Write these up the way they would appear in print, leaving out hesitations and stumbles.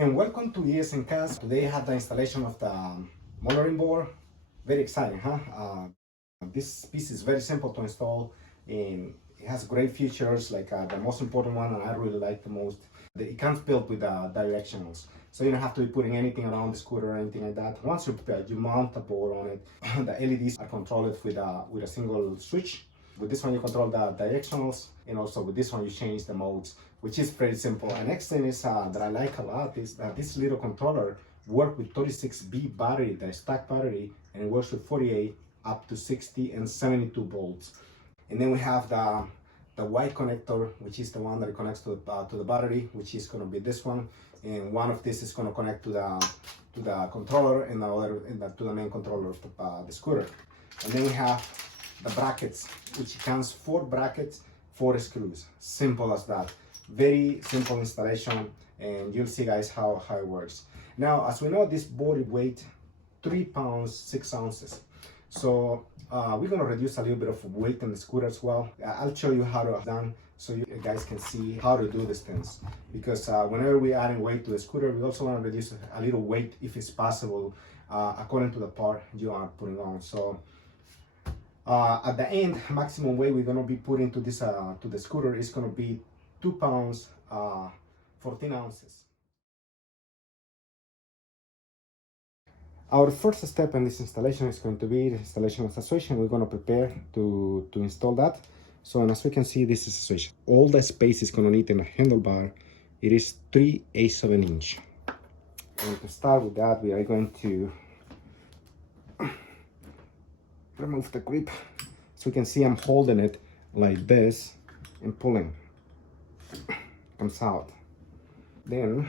And welcome to Esnkaz. Today I have the installation of the Monorim board. Very exciting, huh? This piece is very simple to install and it has great features, like the most important one, and I really like the most. It comes built with directionals, so you don't have to be putting anything around the scooter or anything like that. Once you mount the board on it, the LEDs are controlled with a single switch. With this one you control the directionals, and also with this one you change the modes, which is pretty simple. And next thing is that I like a lot is that this little controller works with 36B battery, the stack battery, and it works with 48 up to 60 and 72 volts. And then we have the white connector, which is the one that connects to the battery, which is going to be this one, and one of this is going to connect to the controller, and the other to the main controller of the scooter. And then we have the brackets, which comes 4 brackets, 4 screws. Simple as that. Very simple installation, and you'll see, guys, how it works. Now, as we know, this board weighs 3 pounds 6 ounces. So we're gonna reduce a little bit of weight in the scooter as well. I'll show you how to done so you guys can see how to do these things. Because whenever we're adding weight to the scooter, we also want to reduce a little weight if it's possible, according to the part you are putting on. So at the end, maximum weight we're gonna be putting to this to the scooter is gonna be 2 pounds 14 ounces. Our first step in this installation is going to be the installation of the switch, and we're going to prepare to install that. So, and as we can see, this is a switch. All the space is going to need in a handlebar. It is 3/8 inch. And to start with that, we are going to remove the grip. So we can see I'm holding it like this and pulling. Comes out. Then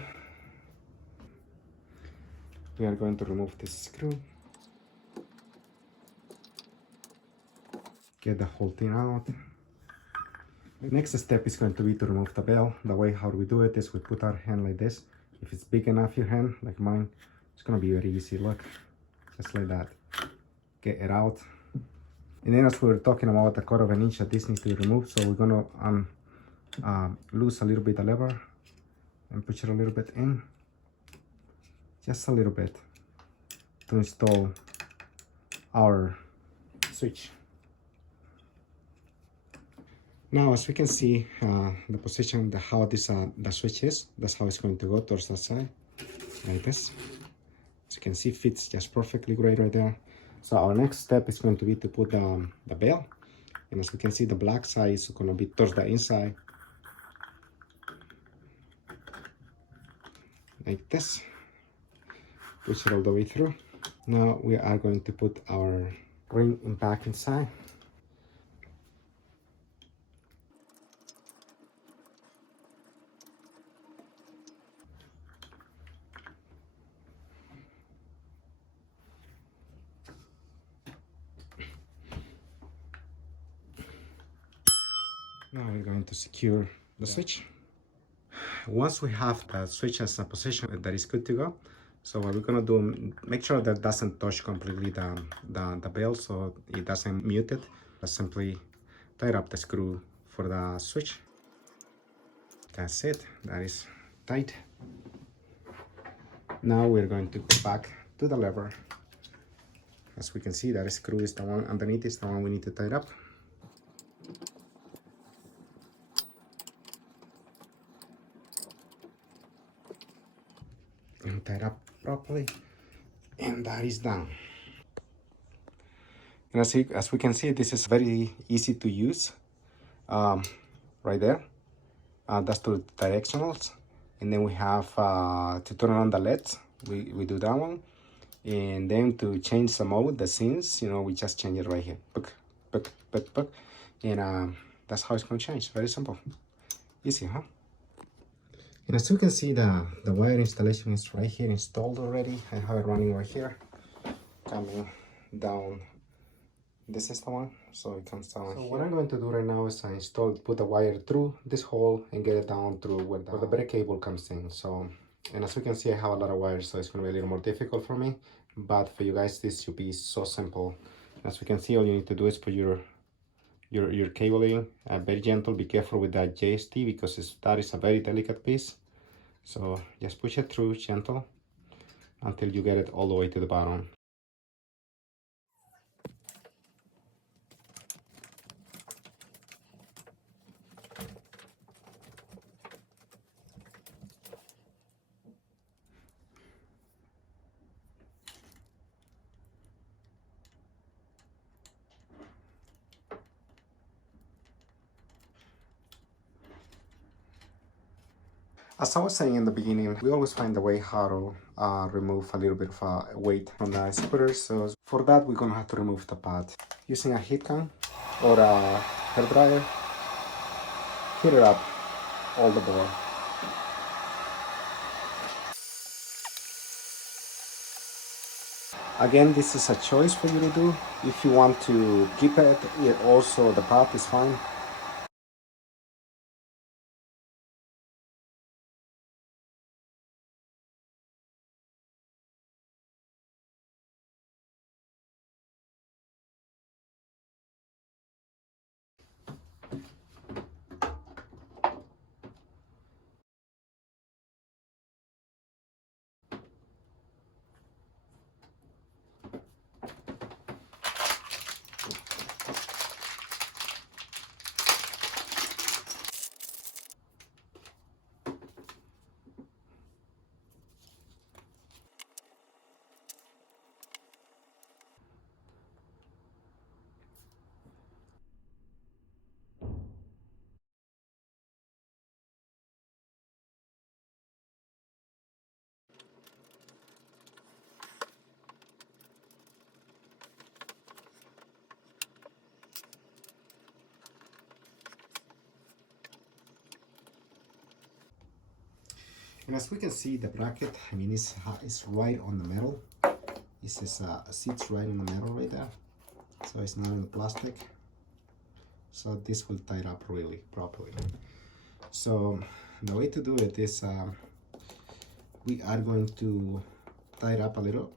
we are going to remove this screw, get the whole thing out. The next step is going to be to remove the bell. The way how we do it is we put our hand like this. If it's big enough, your hand, like mine, it's going to be very easy. Look, just like that. Get it out. And then, as we were talking about, a quarter of an inch that this needs to be removed, so we're going to loose a little bit the lever and push it a little bit in. Just a little bit to install our switch. Now, as we can see, the position, how this the switch is, that's how it's going to go towards that side, like this. As you can see, fits just perfectly great right there. So our next step is going to be to put the bell, and as we can see, the black side is going to be towards the inside, like this. Push it all the way through. Now we are going to put our ring back inside. Now we're going to secure the switch. Once we have the switch as a position that is good to go, so what we're gonna do, make sure that doesn't touch completely the bell, so it doesn't mute it. Just simply tighten up the screw for the switch. That's it, that is tight. Now we're going to go back to the lever. As we can see, that screw is the one underneath, is the one we need to tighten up. And tie it up properly, and that is done. And as we can see, this is very easy to use. Right there, that's the directionals, and then we have to turn on the LEDs. We do that one, and then to change the mode, the scenes, we just change it right here. And that's how it's going to change. Very simple, easy, huh? And as you can see, the wire installation is right here installed already. I have it running right here, coming down. This is the one, so it comes down. So what I'm going to do right now is put the wire through this hole and get it down through where the brake cable comes in. So, and as you can see, I have a lot of wires, so it's going to be a little more difficult for me. But for you guys, this should be so simple. As we can see, all you need to do is put your cabling very gentle. Be careful with that JST because that is a very delicate piece. So just push it through gentle until you get it all the way to the bottom. As I was saying in the beginning, we always find a way how to remove a little bit of weight from the scooter. So for that, we're gonna have to remove the pad. Using a heat gun or a hair dryer, heat it up all the board. Again, this is a choice for you to do. If you want to keep it, also the pad is fine. And as we can see, the bracket, I mean, it's right on the metal. It says sits right on the metal right there. So it's not in the plastic. So this will tie it up really properly. So the way to do it is we are going to tie it up a little,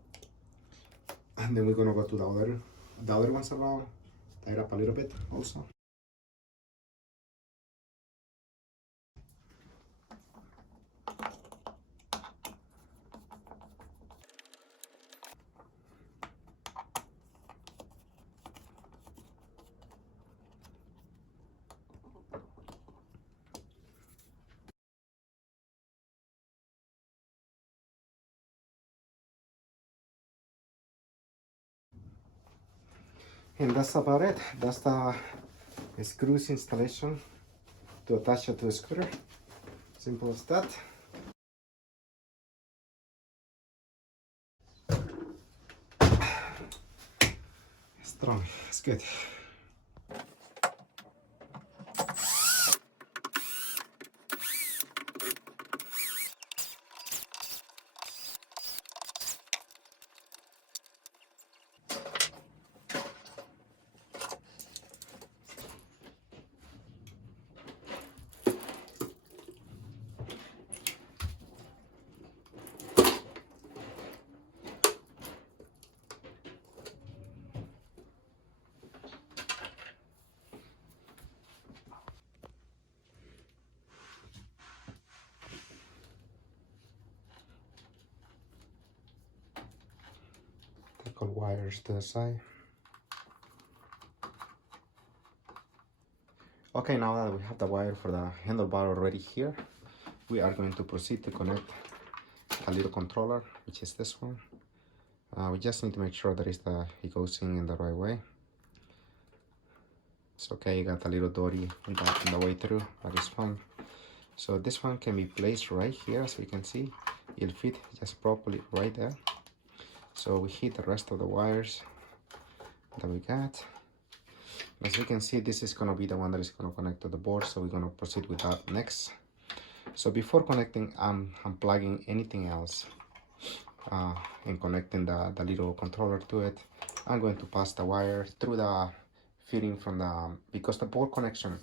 and then we're gonna go to the other ones around, tie it up a little bit also. And that's about it. That's the screws installation to attach it to the scooter. Simple as that. Strong, it's good. Take all wires to the side. Okay, now that we have the wire for the handlebar already here, we are going to proceed to connect a little controller, which is this one. We just need to make sure that it goes in the right way. It's okay, you got a little dotty on the way through, but it's fine. So this one can be placed right here, as you can see. It'll fit just properly right there. So we hit the rest of the wires that we got. As you can see, this is going to be the one that is going to connect to the board, so we're going to proceed with that next. So before connecting, I'm unplugging anything else and connecting the little controller to it. I'm going to pass the wire through the fitting from because the board connection,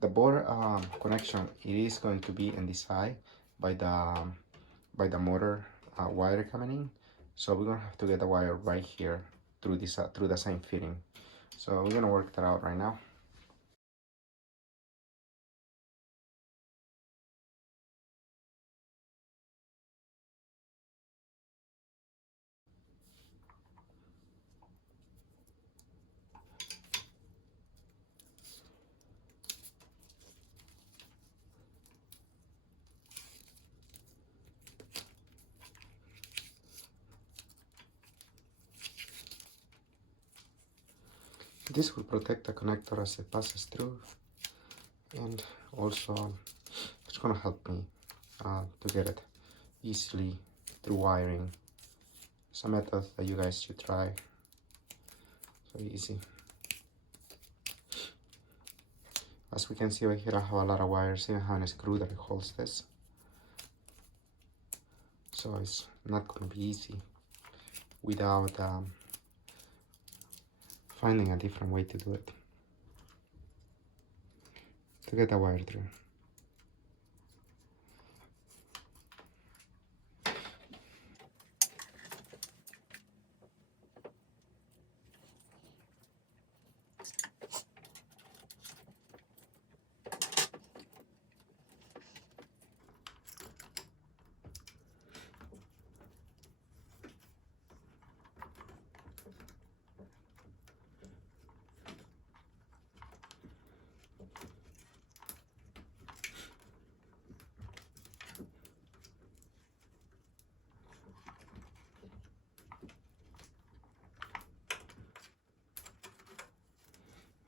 it is going to be in this side by the motor wire coming in. So we're gonna have to get the wire right here through this through the same fitting. So we're gonna work that out right now. This will protect the connector as it passes through, and also it's gonna help me to get it easily through wiring. It's a method that you guys should try. So easy. As we can see over here, I have a lot of wires, even have a screw that holds this. So it's not gonna be easy without finding a different way to do it, to get a wire through.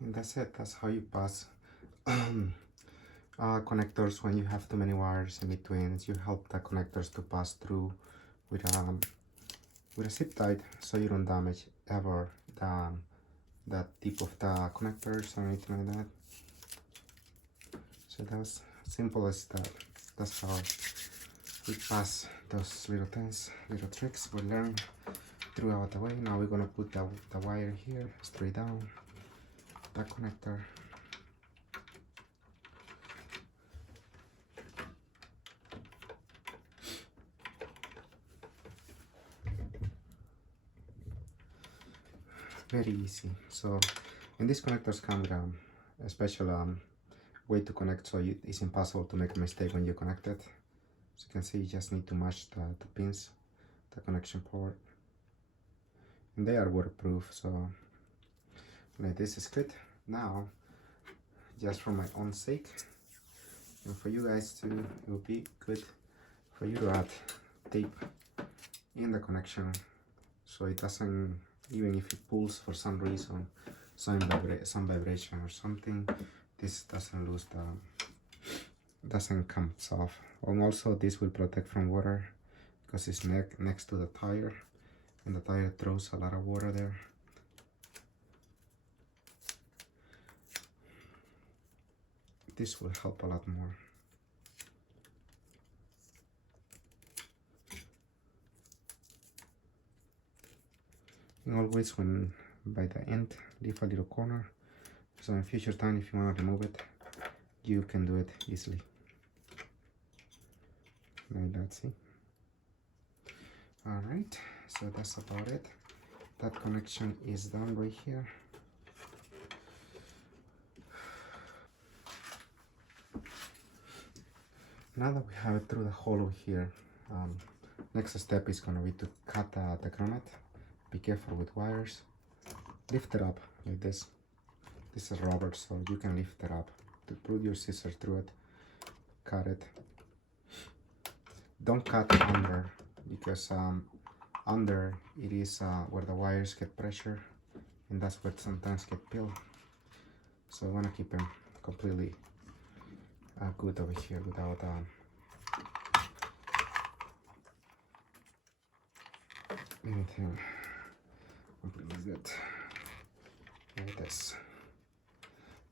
And that's it. That's how you pass connectors when you have too many wires in between. You help the connectors to pass through with a zip tie, so you don't damage ever the tip of the connectors or anything like that. So that's simple as that. That's how we pass those little things, little tricks we learn throughout the way. Now we're gonna put the wire here straight down the connector. Very easy. So, and these connectors come with a special way to connect, so it's impossible to make a mistake when you connect it. As you can see, you just need to match the pins, the connection port, and they are waterproof, so like this is good. Now, just for my own sake, and for you guys too, it will be good for you to add tape in the connection, so it doesn't, even if it pulls for some reason, some vibration or something, this doesn't lose doesn't come off. And also this will protect from water because it's next to the tire, and the tire throws a lot of water there. This will help a lot more. And always, when by the end, leave a little corner, so in future time if you want to remove it, you can do it easily. Like that, see? Alright, so that's about it. That connection is done right here. Now that we have it through the hole here, next step is going to be to cut the grommet. Be careful with wires. Lift it up like this. This is rubber, so you can lift it up. To put your scissors through it, cut it. Don't cut under, because under it is where the wires get pressure, and that's where sometimes get peeled. So I want to keep them completely good over here without anything. Completely good like this.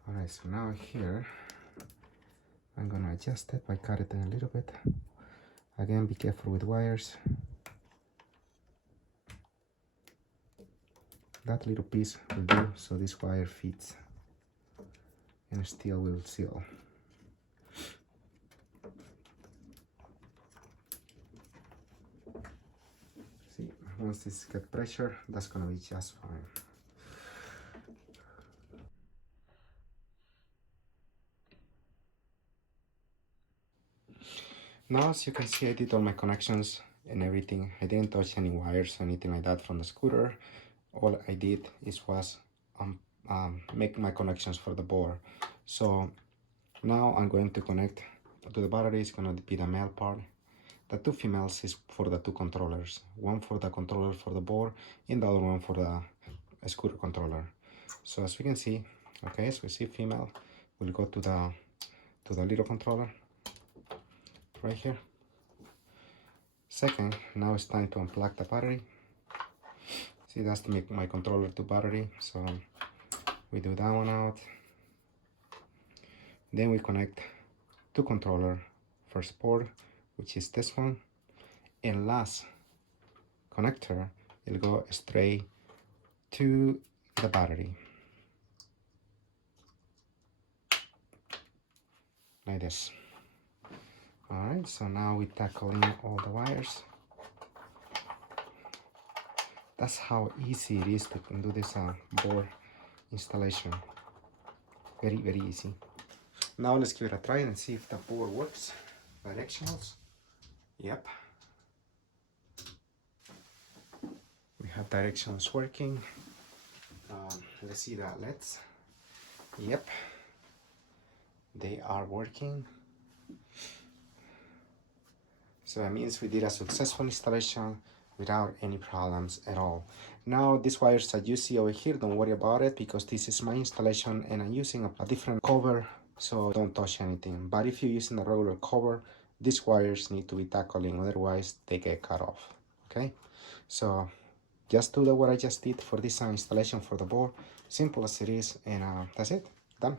Alright, so now here I'm gonna adjust it by cutting it a little bit. Again, be careful with wires. That little piece will do, so this wire fits and still will seal. See, once this gets pressure, that's gonna be just fine. Now, as you can see, I did all my connections and everything. I didn't touch any wires or anything like that from the scooter. All I did was make my connections for the board. So now I'm going to connect to the battery. It's going to be the male part. The two females is for the two controllers. One for the controller for the board, and the other one for the scooter controller. So as we can see, okay, as we see female, we'll go to the little controller right here. Second, now it's time to unplug the battery. See, that's to make my controller to battery. So we do that one out. Then we connect to controller first port, which is this one, and last connector, it'll go straight to the battery, like this. All right, so now we tackling all the wires. That's how easy it is to do this board installation. Very, very easy. Now let's give it a try and see if the board works. Directionals. Yep. We have directionals working. Let's see the LEDs. Yep. They are working. So that means we did a successful installation without any problems at all. Now these wires that you see over here, don't worry about it because this is my installation and I'm using a different cover, so don't touch anything. But if you're using a regular cover, these wires need to be tackling, otherwise they get cut off. Okay, so just do what I just did for this installation for the board. Simple as it is, and that's it, done.